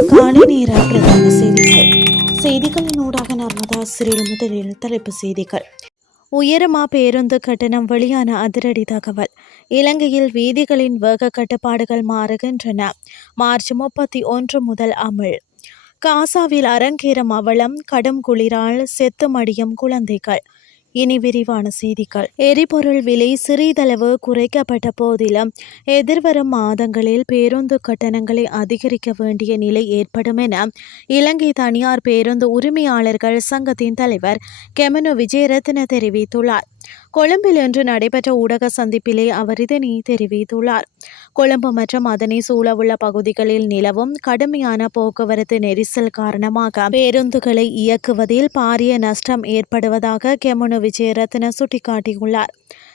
காலை நேர பிரதான செய்திகள். செய்திகளின் ஊடாக நர்மதா சிறில் முதலில் தலைப்பு செய்திகள். உயரமா பேருந்து கட்டணம் வெளியான அதிரடி தகவல். இலங்கையில் வீதிகளின் வேக கட்டுப்பாடுகள் மாறுகின்றன. மார்ச் முப்பத்தி ஒன்று முதல் அமல். காசாவில் அரங்கேறும் அவலம் கடும் குளிரால் செத்து மடியும் குழந்தைகள். இனி விரிவான செய்திகள். எரிபொருள் விலை சிறிதளவு குறைக்கப்பட்ட போதிலும் எதிர்வரும் மாதங்களில் பேருந்து கட்டணங்களை அதிகரிக்க வேண்டிய நிலை ஏற்படும் என இலங்கை தனியார் பேருந்து உரிமையாளர்கள் சங்கத்தின் தலைவர் கெமனு விஜயரத்ன தெரிவித்துள்ளார். கொழும்பில் இன்று நடைபெற்ற ஊடக சந்திப்பிலே அவர் இதனை தெரிவித்துள்ளார். கொழும்பு மற்றும் அதனை சூழவுள்ள பகுதிகளில் நிலவும் கடுமையான போக்குவரத்து நெரிசல் காரணமாக பேருந்துகளை இயக்குவதில் பாரிய நஷ்டம் ஏற்படுவதாக கெமுனு விஜயரத்ன சுட்டிக்காட்டியுள்ளார்.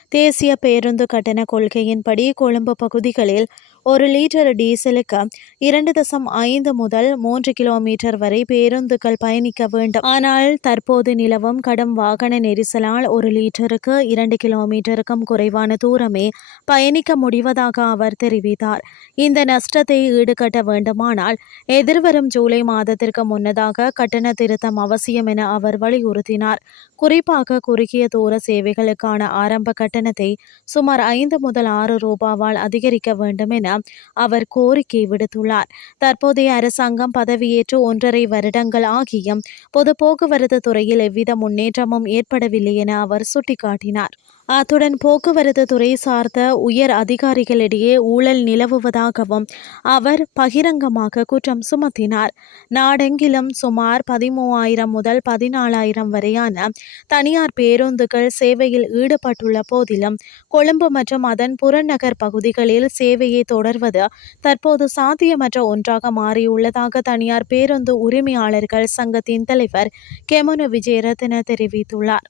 தேசிய பேருந்து கட்டண கொள்கையின்படி கொழும்பு பகுதிகளில் ஒரு லிட்டர் டீசலுக்கு இரண்டு தசம் ஐந்து முதல் மூன்று கிலோமீட்டர் வரை பேருந்துகள் பயணிக்க வேண்டும். ஆனால் தற்போது நிலவும் கடும் வாகன நெரிசலால் ஒரு லிட்டருக்கு இரண்டு கிலோமீட்டருக்கும் குறைவான தூரமே பயணிக்க முடிவதாக அவர் தெரிவித்தார். இந்த நஷ்டத்தை ஈடுகட்ட வேண்டுமானால் எதிர்வரும் ஜூலை மாதத்திற்கு முன்னதாக கட்டண திருத்தம் அவசியம் என அவர் வலியுறுத்தினார். குறிப்பாக குறுகிய தூர சேவைகளுக்கான ஆரம்ப கட்டணத்தை சுமார் ஐந்து முதல் ஆறு ரூபாவால் அதிகரிக்க வேண்டும் என அவர் கோரிக்கை விடுத்துள்ளார். தற்போதைய அரசாங்கம் பதவியேற்று ஒன்றரை வருடங்கள் ஆகியும் பொது போக்குவரத்து துறையில் எவ்வித முன்னேற்றமும் ஏற்படவில்லை என அவர் சுட்டிக்காட்டினார். அத்துடன் போக்குவரத்து துறை சார்ந்த உயர் அதிகாரிகளிடையே ஊழல் நிலவுவதாகவும் அவர் பகிரங்கமாக குற்றம் சுமத்தினார். நாடெங்கிலும் சுமார் பதிமூவாயிரம் முதல் பதினாலாயிரம் வரையான தனியார் பேருந்துகள் சேவையில் ஈடுபட்டுள்ள போதிலும் கொழும்பு மற்றும் அதன் புறநகர் பகுதிகளில் சேவையை தொடர்வது தற்போது சாத்தியமற்ற ஒன்றாக மாறியுள்ளதாக தனியார் பேருந்து உரிமையாளர்கள் சங்கத்தின் தலைவர் கெமனு விஜயரத்ன தெரிவித்துள்ளார்.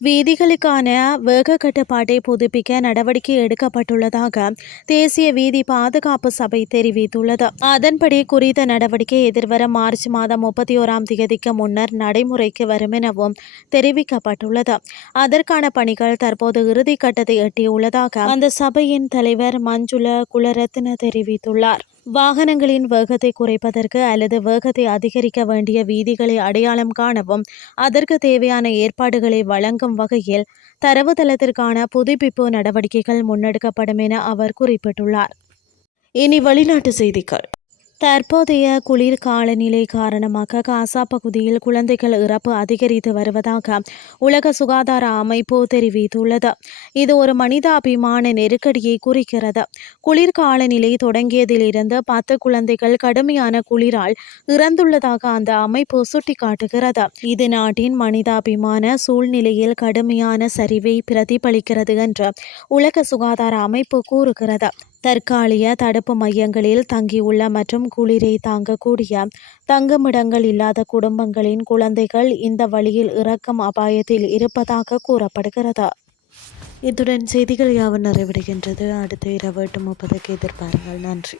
வீதிகளுக்கான வேக கட்டுப்பாட்டை புதுப்பிக்க நடவடிக்கை எடுக்கப்பட்டுள்ளதாக தேசிய வீதி பாதுகாப்பு சபை தெரிவித்துள்ளது. அதன்படி குறித்த நடவடிக்கை எதிர்வரும் மார்ச் மாதம் முப்பத்தி ஓராம் தேதிக்கு முன்னர் நடைமுறைக்கு வரும் எனவும் தெரிவிக்கப்பட்டுள்ளது. அதற்கான பணிகள் தற்போது இறுதி கட்டத்தை எட்டியுள்ளதாக அந்த சபையின் தலைவர் மஞ்சுள குலரத்ன தெரிவித்துள்ளார். வாகனங்களின் வேகத்தை குறைப்பதற்கு அல்லது வேகத்தை அதிகரிக்க வேண்டிய வீதிகளை அடையாளம் காணவும் அதற்கு தேவையான ஏற்பாடுகளை வழங்கும் வகையில் தரவுத்தளத்திற்கான புதுப்பிப்பு நடவடிக்கைகள் முன்னெடுக்கப்படும் என அவர் குறிப்பிட்டுள்ளார். இனி வெளிநாட்டு செய்திகள். தற்போதைய குளிர் காலநிலை காரணமாக காசா பகுதியில் குழந்தைகள் இறப்பு அதிகரித்து வருவதாக உலக சுகாதார அமைப்பு தெரிவித்துள்ளது. இது ஒரு மனிதாபிமான நெருக்கடியை குறிக்கிறது. குளிர் காலநிலை தொடங்கியதிலிருந்து பத்து குழந்தைகள் கடுமையான குளிரால் இறந்துள்ளதாக அந்த அமைப்பு சுட்டிக்காட்டுகிறது. இது நாட்டின் மனிதாபிமான சூழ்நிலையில் கடுமையான சரிவை பிரதிபலிக்கிறது என்று உலக சுகாதார அமைப்பு கூறுகிறது. தற்காலிக தடுப்பு மையங்களில் தங்கியுள்ள மற்றும் குளிரை தாங்கக்கூடிய தங்குமிடங்கள் இல்லாத குடும்பங்களின் குழந்தைகள் இந்த வழியில் இறக்கும் அபாயத்தில் இருப்பதாக கூறப்படுகிறது. இத்துடன் செய்திகள் யாவும் நிறைவடைகின்றது. அடுத்த இரவு எட்டு முப்பதுக்கு எதிர்பாருங்கள். நன்றி.